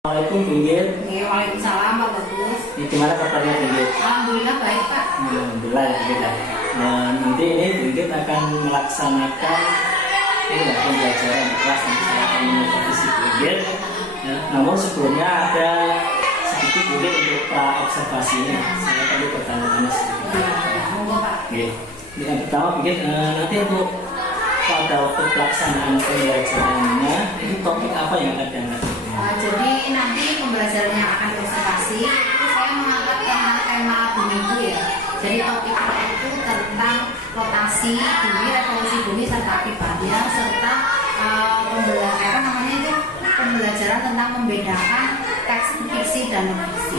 Assalamualaikum Pinggir. Waalaikumsalam Pak Bagus. Gimana kabarnya Pinggir? Alhamdulillah baik Pak. Alhamdulillah ya Pinggir. Nah, nanti ini Pinggir akan melaksanakan pembelajaran kelas yang saya akan mengikuti si Pinggir. Ya, namun sebelumnya ada sedikit Pinggir untuk observasinya. Saya tadi bertanya-tanya sedikit. Monggo Pak. Oke. Yang pertama Pinggir, nanti untuk pada waktu pelaksanaan pembelajarannya ini topik apa yang akan diangkat? Jadi nanti pembelajarannya akan observasi itu saya mengangkat tema bumi itu ya. Jadi topiknya itu tentang rotasi bumi, revolusi bumi serta akibatnya serta pembelajaran tentang membedakan teks fiksi dan non fiksi.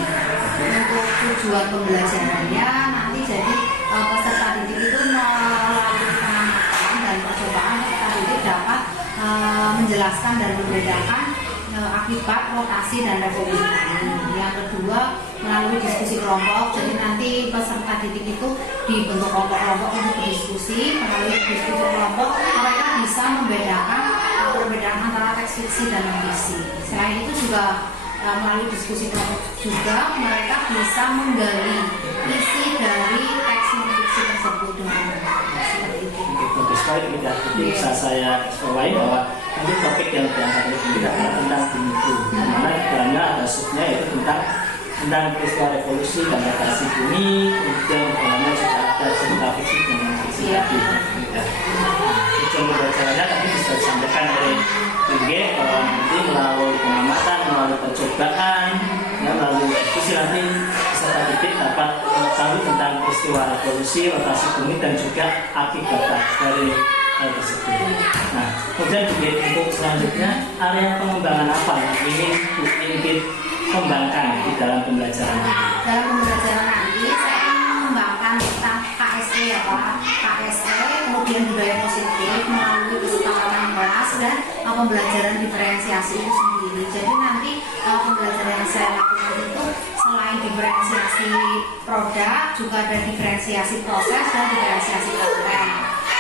Untuk tujuan pembelajarannya nanti jadi peserta didik itu melalui pengamatan dan percobaan peserta didik dapat menjelaskan dan membedakan akibat rotasi dan revolusi bumi. Yang kedua melalui diskusi kelompok. Jadi nanti peserta didik itu dibentuk kelompok-kelompok untuk berdiskusi. Melalui diskusi kelompok mereka bisa membedakan perbedaan antara teks fiksi dan non fiksi. Selain itu juga melalui diskusi kelompok juga mereka bisa menggali isi dari teks non fiksi tersebut dengan seperti itu. Bagus sekali tidak. Jadi bisa saya bawain bahwa nanti topik yang diangkat oleh Pinggir adalah tentang bumi itu. Karena dalamnya ada subnya yaitu tentang peristiwa revolusi dan rotasi bumi. Kemudian dalamnya juga ada cerita fiksi dan non fiksi tadi. Tujuan pembelajarannya tadi bisa disampaikan oleh Pinggir bahwa nanti melalui pengamatan, melalui percobaan, melalui diskusi nanti peserta didik dapat mengetahui tentang peristiwa revolusi, rotasi bumi dan juga akibat dari hal tersebut. Nah, kemudian untuk selanjutnya area pengembangan apa yang ingin kembangkan di dalam pembelajaran ini? Dalam pembelajaran nanti saya ingin mengembangkan tentang KSE ya Pak. KSE kemudian budaya positif melalui kesepakatan kelas dan pembelajaran diferensiasi itu sendiri. Jadi nanti pembelajaran yang saya lakukan itu selain diferensiasi produk juga ada diferensiasi proses dan diferensiasi konten.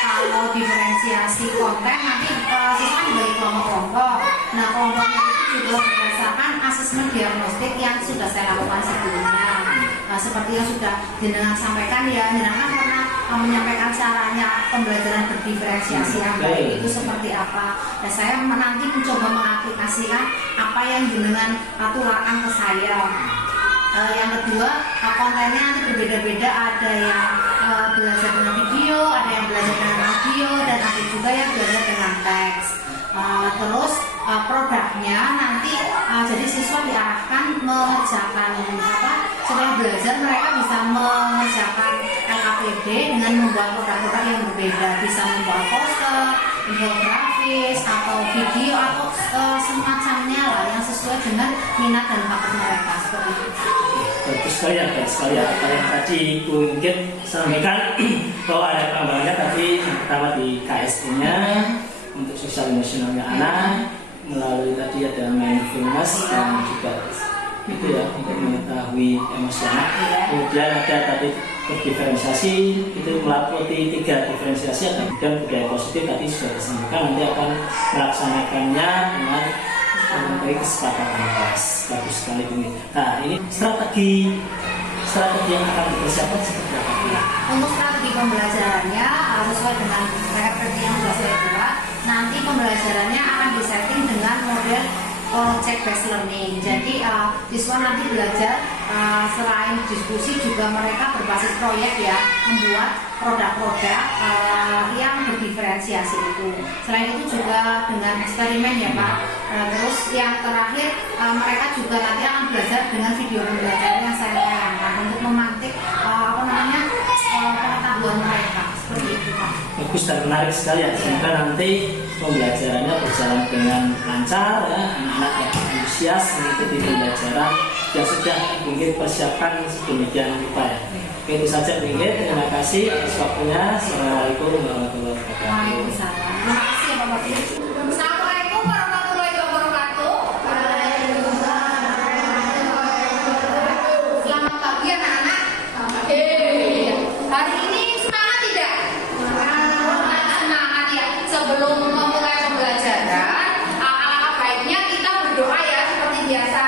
Kalau diferensiasi konten nanti siswa dibagi kelompok-kelompok. Nah kelompoknya itu juga berdasarkan asesmen diagnostik yang sudah saya lakukan sebelumnya. Seperti yang sudah jenengan sampaikan ya, jenengan pernah menyampaikan caranya pembelajaran berdiferensiasi yang baik itu seperti apa. Dan saya nanti mencoba mengaplikasikan apa yang jenengan tularkan ke saya. Yang kedua, kontennya nanti berbeda-beda. Ada yang belajar dengan video, ada yang belajar dengan audio, dan ada juga yang belajar dengan teks. Terus produknya nanti jadi siswa diarahkan mengerjakan setelah belajar mereka bisa mengerjakan LKPD dengan membuat produk-produk yang berbeda, bisa membuat poster, infografis atau video atau semacamnya lah yang sesuai dengan minat dan bakat mereka seperti itu. Bagus sekali ya, baik sekali ya. Apa yang tadi Bu Inggit sampaikan bahwa ada pengembangannya tadi yang pertama di KSE-nya untuk sosial emosionalnya anak, melalui tadi ada mindfulness dan juga itu ya untuk mengetahui emosional. Kemudian ada tadi berdiferensiasi itu melalui 3 diferensiasi, ada kemudian budaya positif tadi sudah disampaikan nanti akan melaksanakannya dengan dari kesepakatan kelas. Bagus sekali ini. Nah ini strategi yang akan dipersiapkan seperti apa? Untuk strategi pembelajarannya sesuai dengan referensi yang sudah saya buat. Nanti pembelajarannya akan disetting dengan model project based learning. Jadi siswa nanti belajar selain diskusi juga mereka berbasis proyek ya, membuat produk-produk yang berdiferensiasi itu. Selain itu juga dengan eksperimen ya Pak. Terus yang terakhir mereka juga nanti akan belajar dengan video pembelajaran yang saya tayangkan untuk memantik pengetahuan mereka seperti itu Pak. Bagus dan menarik sekali ya. Semoga nanti pembelajarannya berjalan dengan lancar ya, anak-anak yang antusias mengikuti pembelajaran yang sudah mungkin persiapkan sedemikian rupa ya. Oke, itu saja Pinggir. Terima kasih atas waktunya. Assalamualaikum warahmatullahi wabarakatuh. Waalaikumsalam. Terima kasih ya Bapak. Assalamualaikum warahmatullahi wabarakatuh. Selamat pagi anak-anak. Hari ini semangat tidak? Semangat ya. Sebelum memulai pembelajaran, alangkah baiknya kita berdoa ya seperti biasa.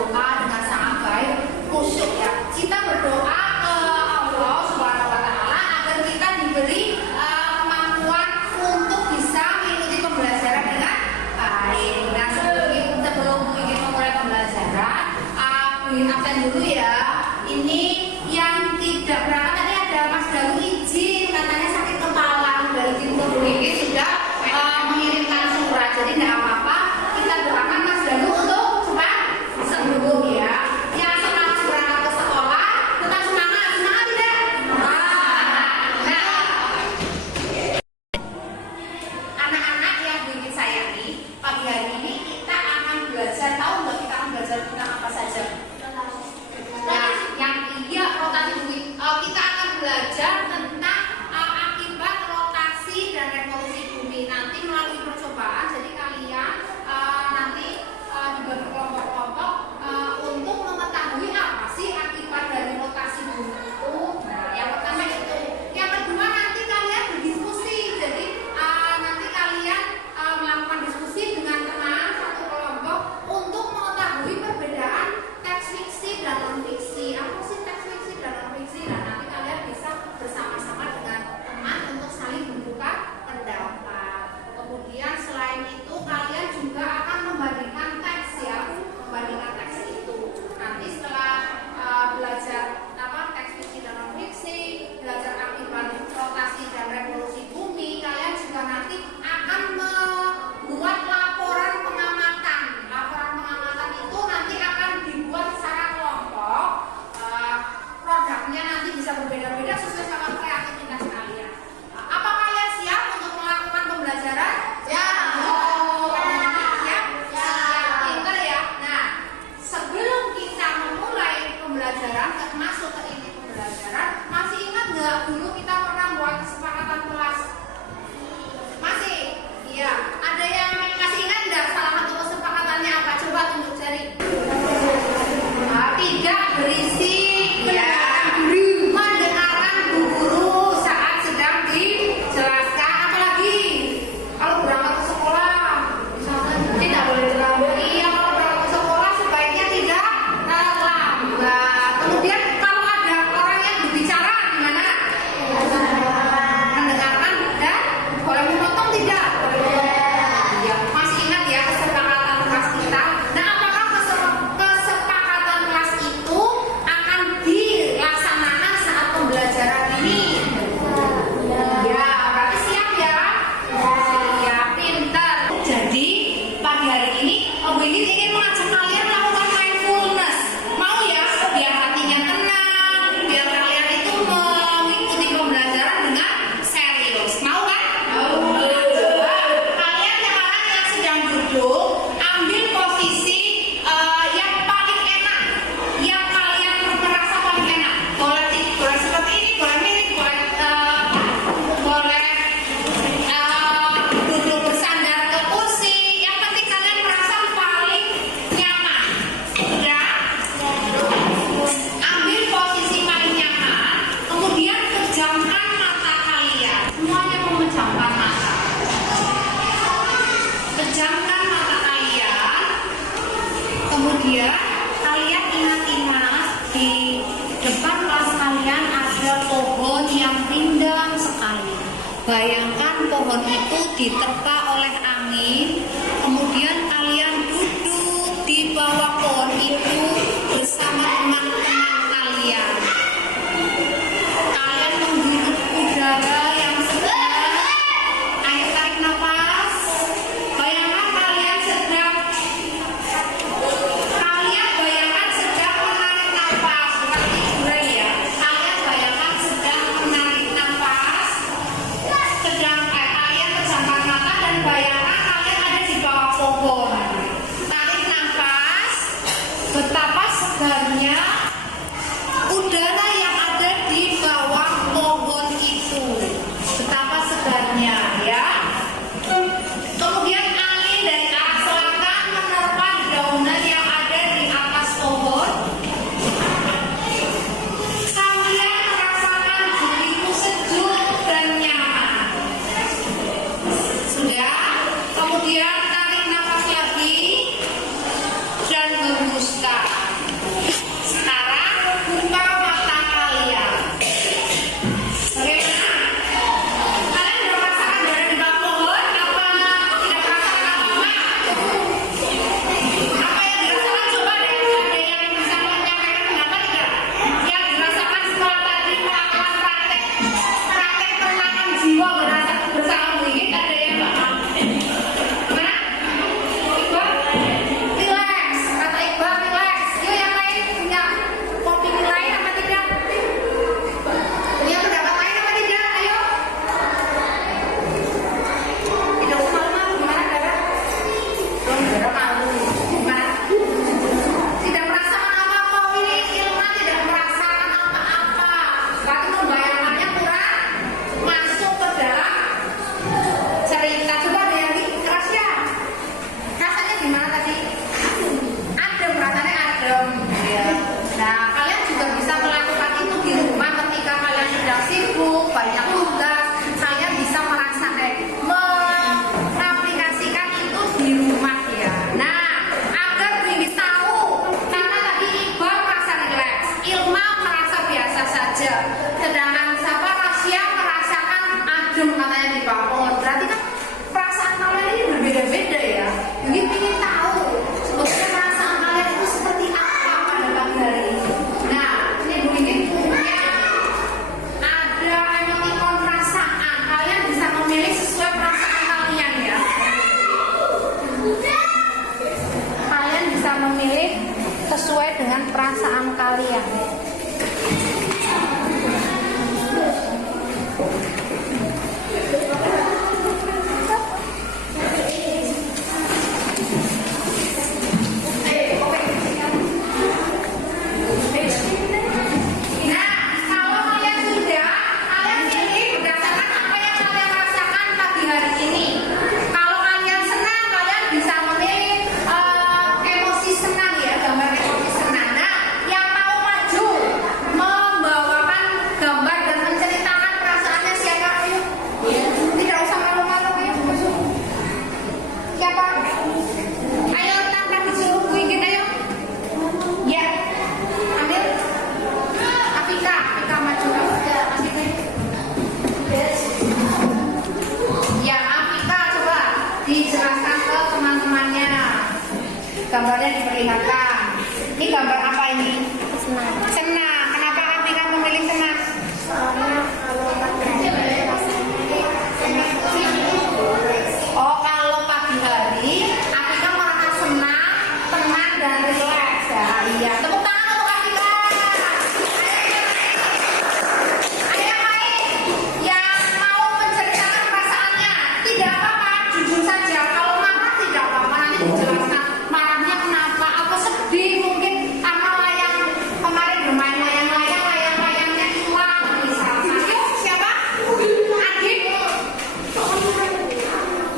berdoa dengan sangat baik, khusyuk ya. Kita berdoa ke Allah Subhanahu wa taala agar kita diberi kemampuan untuk bisa mengikuti pembelajaran dengan baik. Nah, sebelum memulai pembelajaran, absen dulu ya. Ini yang tidak berangkat tadi ada Mas Dalu izin, katanya sakit kepala, udah izin ke Bu Lilis, sudah mengirimkan surat. Jadi tidak apa-apa, kita doakan Mas Dalu untuk cepat sembuh ya. Yang semangat berangkat ke sekolah, tetap semangat, semangat tidak? Nah, anak-anak yang bimbing saya nih, pagi hari ini kita akan belajar, tahu nggak kita akan belajar tentang apa saja? Nah, yang rotasi bumi, kita akan belajar tentang akibat rotasi dan revolusi bumi nanti melalui percobaan. Jadi kalian nanti dibagi kelompok-kelompok untuk mengetahui apa sih akibat dari rotasi bumi itu. Nah, yang pertama itu. Yang kedua nanti kalian berdiskusi. Jadi nanti kalian melakukan diskusi dengan teman satu kelompok untuk mengetahui perbedaan teks fiksi dan non fiksi. Apa sih teks fiksi dan non fiksi? Nah, nanti kalian bisa bersama-sama dengan teman untuk saling membuka pendapat. Kemudian selain itu kalian juga akan membandingkan teks ya, membandingkan teks itu. Nanti setelah belajar teks fiksi dan non fiksi, belajar akibat rotasi dan revolusi bumi, kalian juga nanti akan membuat laporan pengamatan. Laporan pengamatan itu nanti akan dibuat secara kelompok. Produknya nanti bisa berbeda-beda sesuai sama kreativitas kalian. Apa kalian siap untuk melakukan pembelajaran? Ya. Siap? Siap. Pinter ya. Nah, sebelum kita memulai pembelajaran, masuk ke inti pembelajaran, masih ingat nggak dulu kita pernah buat kesepakatan kelas? Masih? Iya. Ada yang masih ingat nggak salah satu kesepakatannya apa? Coba tunjuk jari. Tidak berisi mendengarkan bu guru saat sedang dijelaskan. Apalagi kalau berangkat ke sekolah tidak boleh terlambat. Iya, kalau berangkat ke sekolah sebaiknya tidak terlambat. Kemudian kalau ada orang yang berbicara gimana? Mendengarkan dan boleh memotong tidak? Ya, masih ingat ya kesepakatan kelas kita. Nah, apakah kesepakatan kelas itu akan dilaksanakan saat pembelajaran ini? Ya, berarti siap ya? Siap, pintar. Jadi pagi hari ini Bu Ingrid ingin mengajak kalian melakukan mindfulness. Mau ya? Biar hatinya tenang, biar kalian itu mengikuti pembelajaran dengan serius. Mau kan? Coba kalian sekarang yang sedang duduk, ambil posisi yang paling enak, yang kalian merasa paling enak. Boleh seperti ini, boleh miring, boleh duduk bersandar ke kursi. Yang penting kalian merasa paling nyaman. Sudah? Ambil posisi paling nyaman, kemudian pejamkan mata kalian. Semuanya memejamkan mata. Pejamkan mata kalian. Kemudian kalian ingat-ingat di depan kelas kalian ada pohon yang rindang sekali. Bayangkan pohon itu diterpa oleh angin. Kemudian kalian duduk di bawah pohon itu bersama teman-teman kalian. Kalian menghirup udara yang segar. Ayo tarik nafas. Bayangkan kalian sedang menarik nafas, bukan tiduran ya. Kalian bayangkan sedang menarik nafas, kalian pejamkan mata dan bayangkan kalian ada di Iya, tepuk tangan untuk Kartika. Ada yang lain yang mau menceritakan perasaannya? Tidak apa-apa, jujur saja. Kalau marah tidak apa-apa, nanti dijelaskan marahnya kenapa. Apa sedih mungkin karena layang kemarin bermain layang-layang, layang-layangnya hilang misalkan. Yuk, siapa? Adik.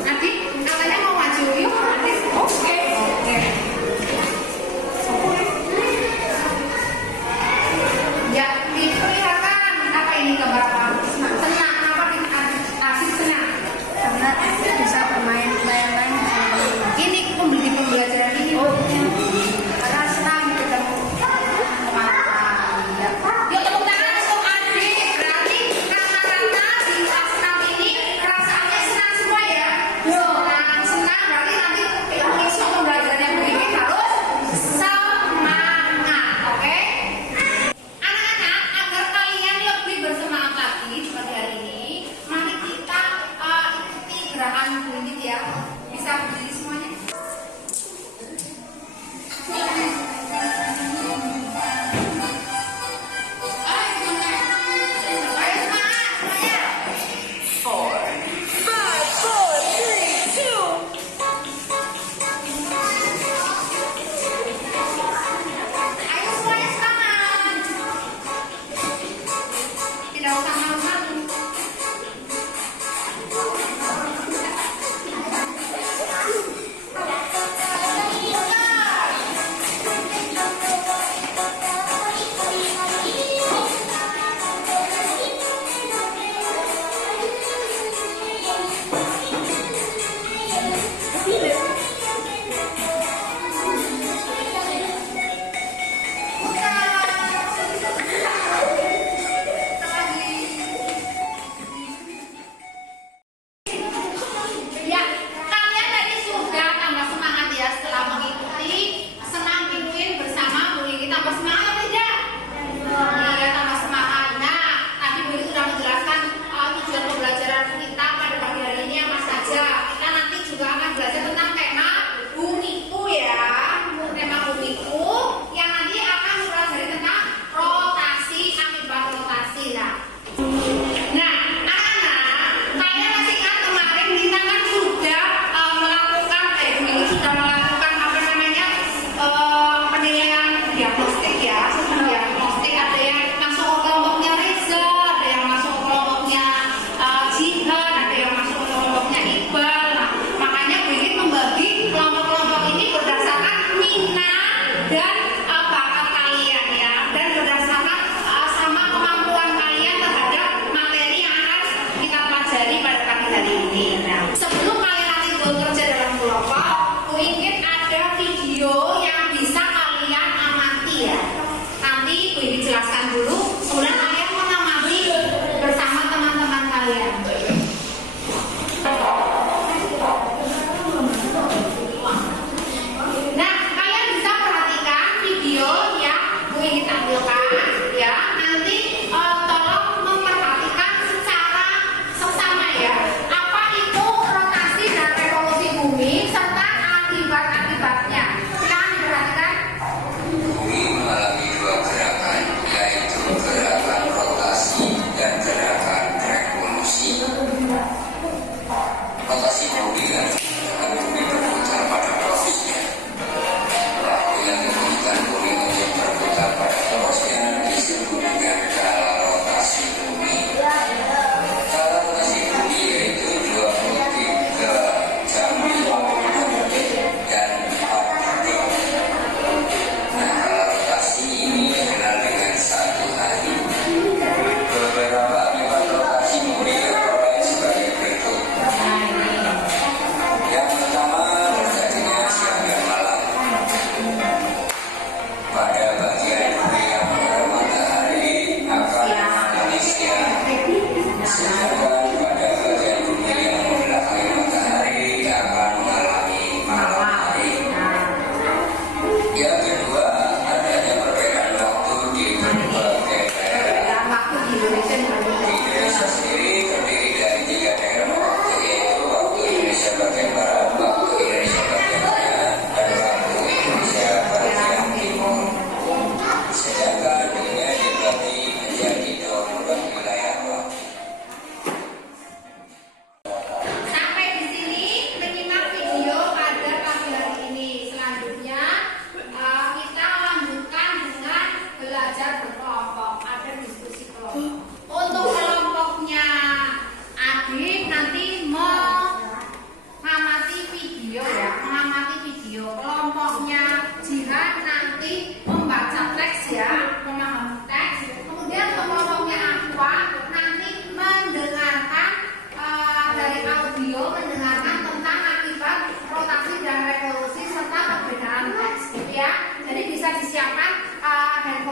Adik, katanya mau maju. Yuk, Adik. Oke.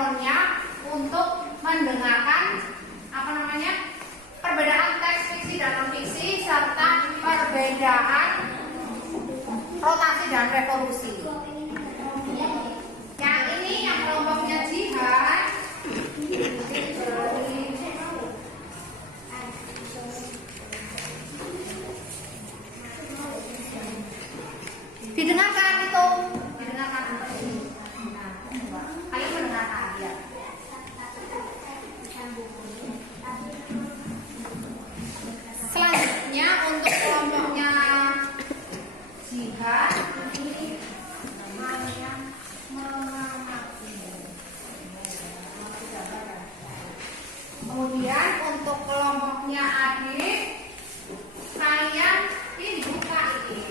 handphonenya untuk mendengarkan perbedaan teks fiksi dan non fiksi serta perbedaan rotasi dan revolusi. Yang ini yang kelompoknya jihad. Didengarkan itu, didengarkan. Ayo mendengarkan ya. Selanjutnya untuk kelompoknya jihad ini namanya mengamati. Kemudian untuk kelompoknya adik, kalian ini buka ini.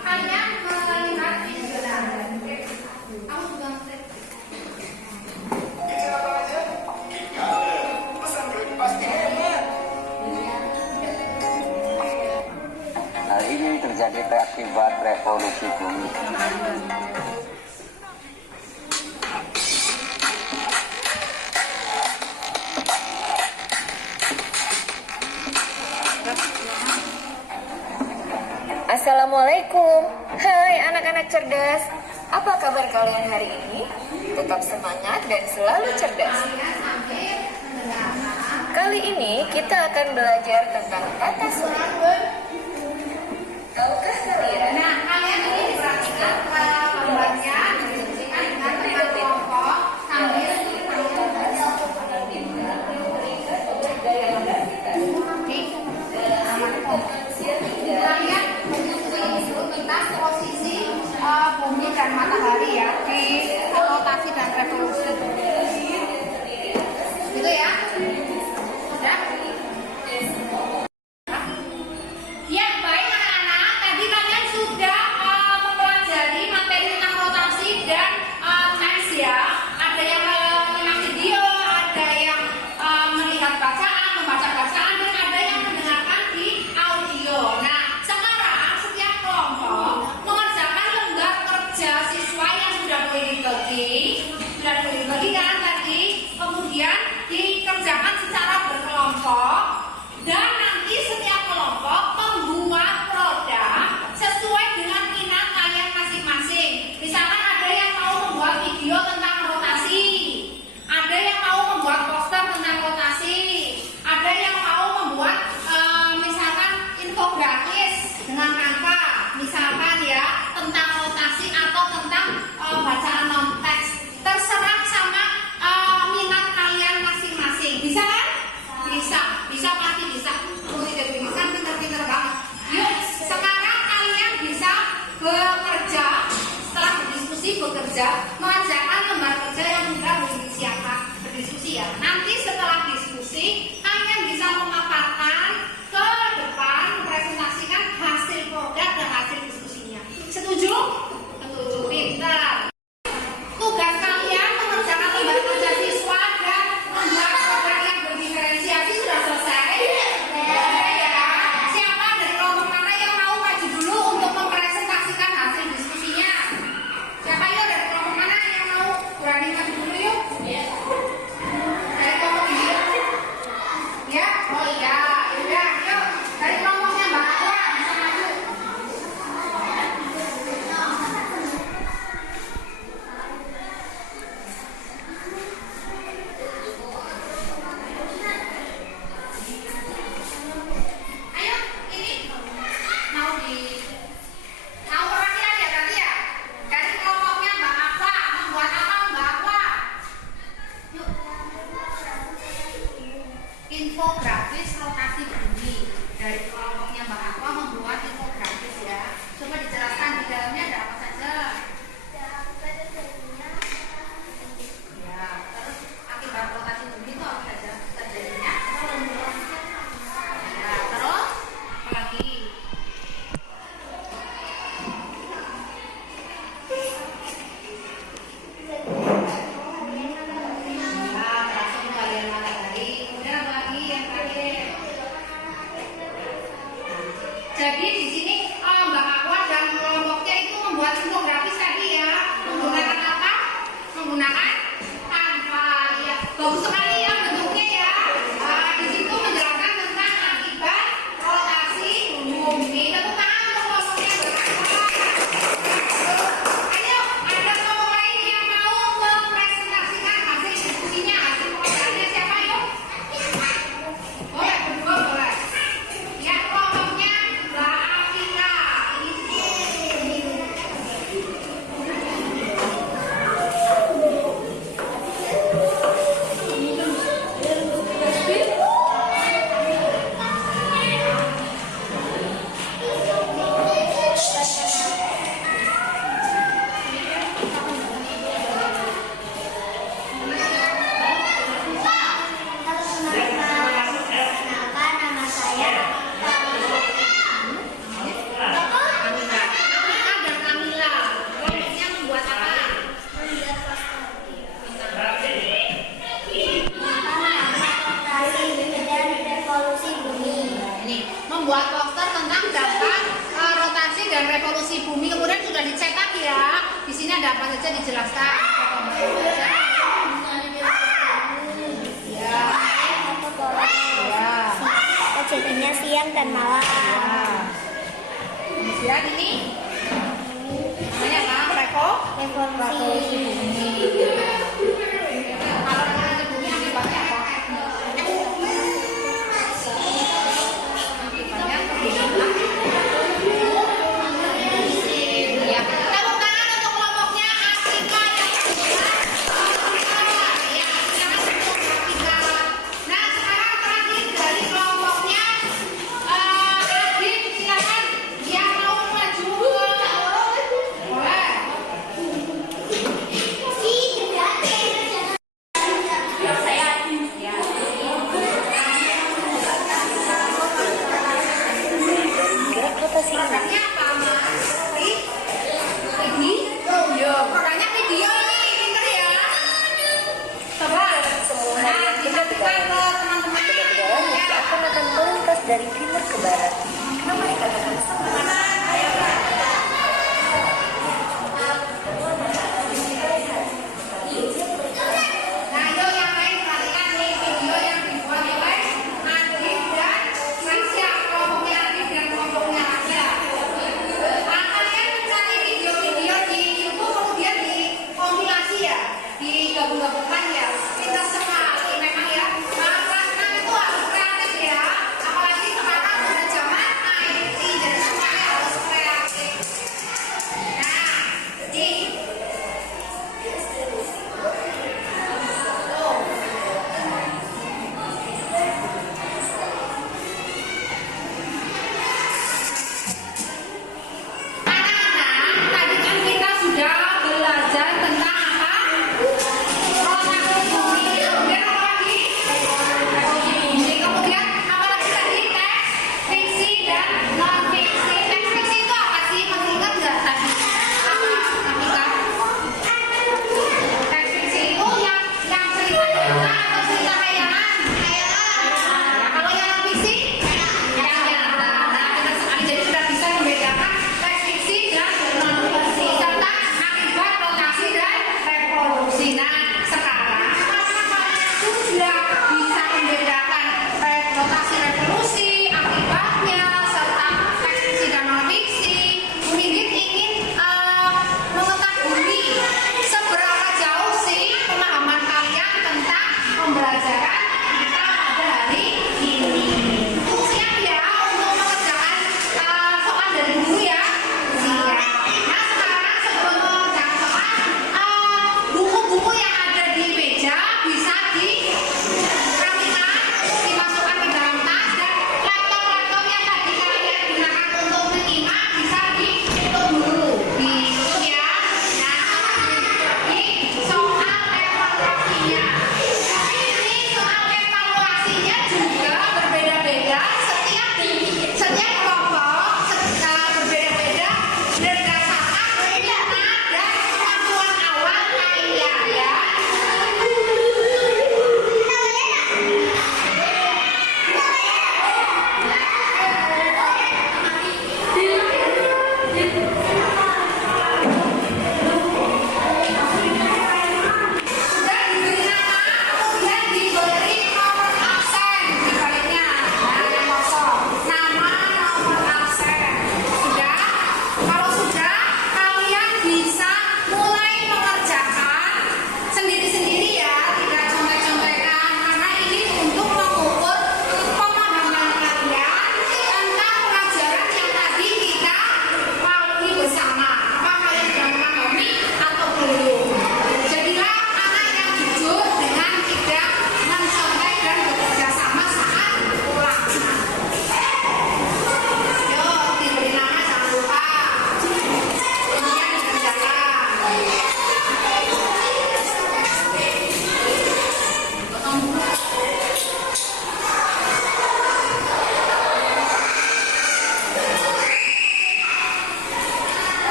Kalian melihat video dari kamu juga hal ini terjadi akibat revolusi bumi. Assalamualaikum. Hai anak-anak cerdas. Apa kabar kalian hari ini? Tetap semangat dan selalu cerdas. Kali ini kita akan belajar tentang kata suara. Tahukah kalian? Nah, kalian ini diperhatikan gambarnya didiskusikan dengan teman kelompok sambil kalian menyusui tentang posisi bumi dan matahari ya di rotasi dan revolusi. Gitu ya? Sudah? Ya, baik anak-anak. Tadi kalian sudah mempelajari materi tentang rotasi dan teks ya. Ada yang menyimak video, ada yang melihat bacaan, membaca bacaan, dan ada yang mendengarkan di audio. Nah, sekarang setiap kelompok mengerjakan lembar kerja siswa yang sudah boleh dibagi kan tadi, kemudian dikerjakan secara berkelompok. Dan nanti setiap kelompok membuat produk sesuai dengan minat kalian masing-masing. Misalkan ada yang mau membuat video tentang rotasi, ada yang mau membuat poster tentang rotasi, ada yang mau membuat misalkan infografis dengan angka, misalkan ya tentang rotasi atau tentang bacaan non-teks. Terserah sama minat kalian masing-masing. Bisa kan? Bisa pasti bisa. Kan pinter-pinter banget. Yuk, sekarang kalian bisa bekerja setelah bekerja mengerjakan lembar kerja yang sudah disiapkan berdiskusi ya. Nanti setelah diskusi kalian bisa memaparkan ke depan, mempresentasikan hasil produk dan hasil diskusinya. Setuju? Setuju. Pintar. Tugas kalian mengerjakan lembar kerja siswa dan membuat produk yang berdiferensiasi sudah selesai. Ya. Siapa dari kelompok mana yang mau maju dulu untuk mempresentasikan hasil diskusinya? Siapa ya dari kelompok mana yang mau sini ada apa saja dijelaskan. Ya. Ya. Terjadinya siang dan malam. Kemudian ini namanya apa? Revolusi bumi. Kalau revolusi bumi akibatnya apa? Akibatnya perbedaan. Ya, tepuk tangan untuk kelompoknya Afrika yang ya, silakan untuk Afrika. Nah, sekarang terakhir dari kelompoknya Adit, silakan yang mau maju boleh.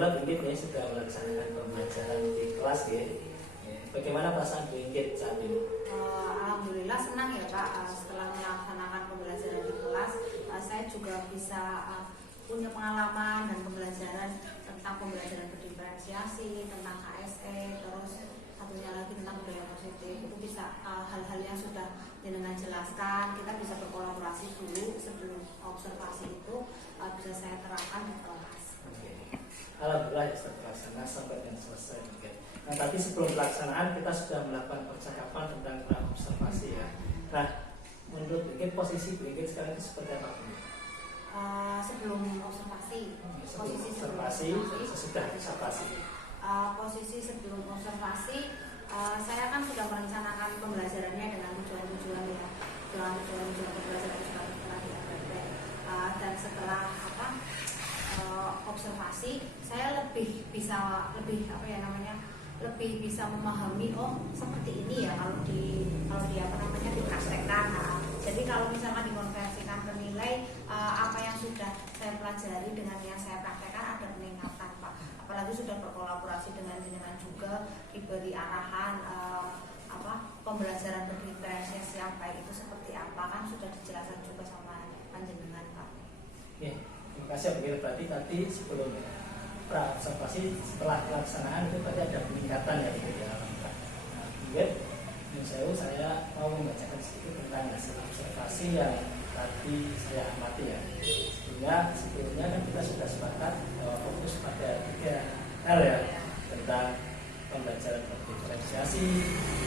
alhamdulillah Bu Inggit ya sudah melaksanakan pembelajaran di kelas ya. Bagaimana perasaan Bu Inggit saat ini? Alhamdulillah senang ya Pak, setelah melaksanakan pembelajaran di kelas saya juga bisa punya pengalaman dan pembelajaran tentang pembelajaran berdiferensiasi, tentang KSE, terus satunya lagi tentang budaya positif. Itu bisa hal-hal yang sudah jenengan jelaskan, kita bisa berkolaborasi dulu sebelum observasi itu bisa saya terapkan di kelas. Alhamdulillah ya sudah terlaksana sampai dan selesai. Nah, tapi sebelum pelaksanaan kita sudah melakukan percakapan tentang observasi ya. Nah, menurut Inggit posisi Bu Inggit sekarang itu seperti apa? Sebelum observasi, sesudah observasi. Posisi sebelum observasi, saya kan sudah merencanakan pembelajarannya dengan tujuan-tujuan ya, tujuan-tujuan pembelajaran sudah telah diatur. Dan setelah observasi, saya lebih bisa lebih bisa memahami seperti ini ya kalau dipraktekkan. Jadi kalau misalkan dikonversikan ke nilai, apa yang sudah saya pelajari dengan yang saya praktekkan ada peningkatan Pak. Apalagi sudah berkolaborasi dengan juga diberi arahan pembelajaran berdiferensiasi yang baik itu seperti apa, kan sudah dijelaskan juga sama panjenengan Pak. Ya, terima kasih Bu. Berarti tadi sebelum observasi setelah pelaksanaan itu tadi ada peningkatan ya di dalam. Nah, menurut saya mau membacakan sedikit tentang hasil observasi yang tadi saya amati ya. Sebelumnya kan kita sudah sepakat fokus pada 3 hal ya, tentang pembelajaran berdiferensiasi,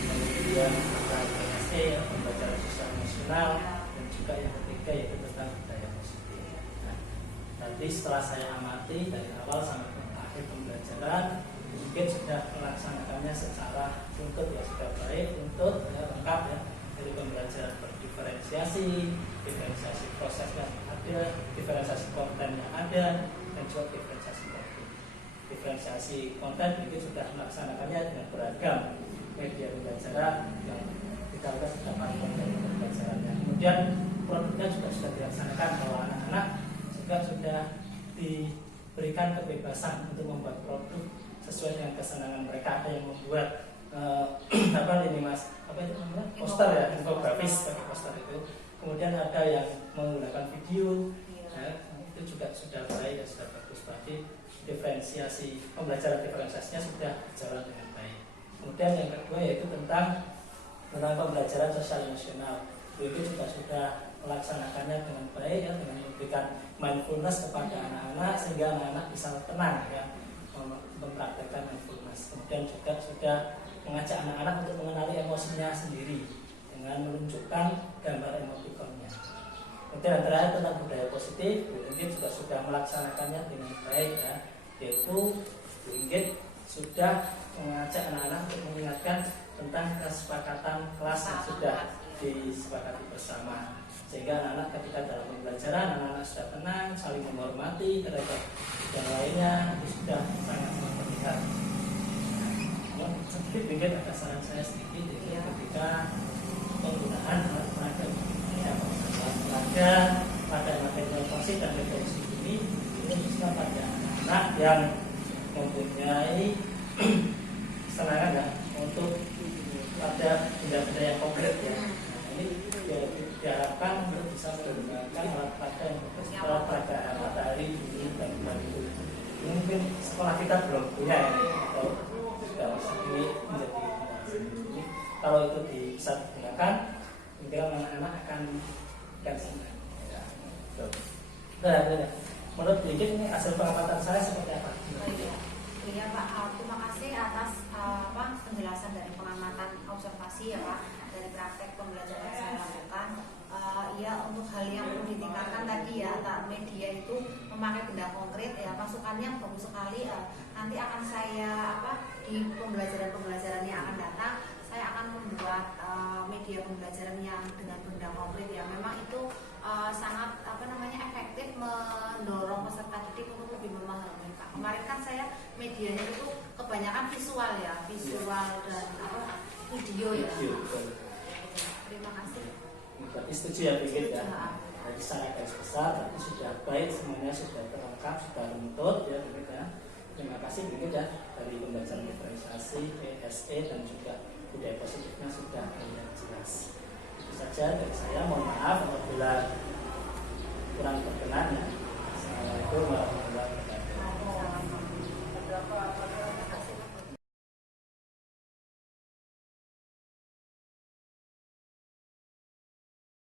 kemudian tentang KSE, pembelajaran sosial emosional, dan juga yang ketiga yaitu tentang budaya positif. Nah, tadi setelah saya amati dari awal sampai akhir pembelajaran, mungkin sudah melaksanakannya secara runtut ya, sudah baik, runtut ya, lengkap ya, dari pembelajaran berdiferensiasi, diferensiasi proses yang ada, diferensiasi konten yang ada, dan juga diferensiasi konten. Diferensiasi konten itu sudah melaksanakannya dengan beragam media pembelajaran yang kita lihat dapat konten pembelajarannya. Kemudian produknya juga sudah dilaksanakan bahwa anak-anak juga sudah diberikan kebebasan untuk membuat produk sesuai dengan kesenangan mereka. Ada yang membuat poster ya, infografis pakai poster itu. Kemudian ada yang menggunakan video, ya, itu juga sudah baik dan sudah bagus. Berarti diferensiasi, pembelajaran diferensiasinya sudah berjalan dengan baik. Kemudian yang kedua yaitu tentang pembelajaran sosial emosional. Itu juga sudah melaksanakannya dengan baik ya, dengan memberikan mindfulness kepada anak-anak sehingga anak-anak bisa tenang ya, mempraktekkan mindfulness. Kemudian juga sudah mengajak anak-anak untuk mengenali emosinya sendiri dengan menunjukkan gambar emotikonnya. Kemudian yang terakhir tentang budaya positif, Bu Inggit juga sudah melaksanakannya dengan baik ya, yaitu Bu Inggit sudah mengajak anak-anak untuk mengingatkan tentang kesepakatan kelas yang sudah disepakati bersama, sehingga anak-anak ketika dalam pembelajaran anak-anak sudah tenang, saling menghormati terhadap yang lainnya, itu sudah sangat terlihat. Sedikit mungkin ada saran saya sedikit ya, ketika penggunaan alat peraga pada materi inovasi dan metodologi ini bisa pada anak yang mempunyai kesenangan ya untuk pada benda-benda yang konkret ya. Ini diharapkan untuk bisa menggunakan alat peraga yang bagus, alat peraga matahari, bumi dan bulan itu. Mungkin sekolah kita belum punya ya, atau sudah ini menjadi ini. Kalau itu bisa digunakan, mungkin anak-anak akan senang. Nah, menurut Dikit ini hasil pengamatan saya seperti apa? Iya Pak, terima kasih atas penjelasan dari pengamatan observasi ya Pak, dari praktek pembelajaran yang saya lakukan. Ya, untuk hal yang perlu ditingkatkan tadi ya, media itu memakai benda konkret ya, masukannya bagus sekali. Nanti akan saya di pembelajaran yang akan datang, saya akan membuat media pembelajaran yang dengan benda konkret ya. Memang itu sangat efektif mendorong peserta didik untuk lebih memahami Pak. Kemarin kan saya medianya itu kebanyakan visual ya, visual dan video ya. Terima kasih. Berarti setuju ya Bikit ya. Dari secara garis besar berarti sudah baik, semuanya sudah terlengkap, sudah runtut ya Bikit ya. Terima kasih, mungkin ya dari pembelajaran diferensiasi, PSE dan juga budaya positifnya sudah jelas. Itu saja dari saya, mohon maaf apabila kurang berkenan ya. Assalamualaikum warahmatullahi wabarakatuh.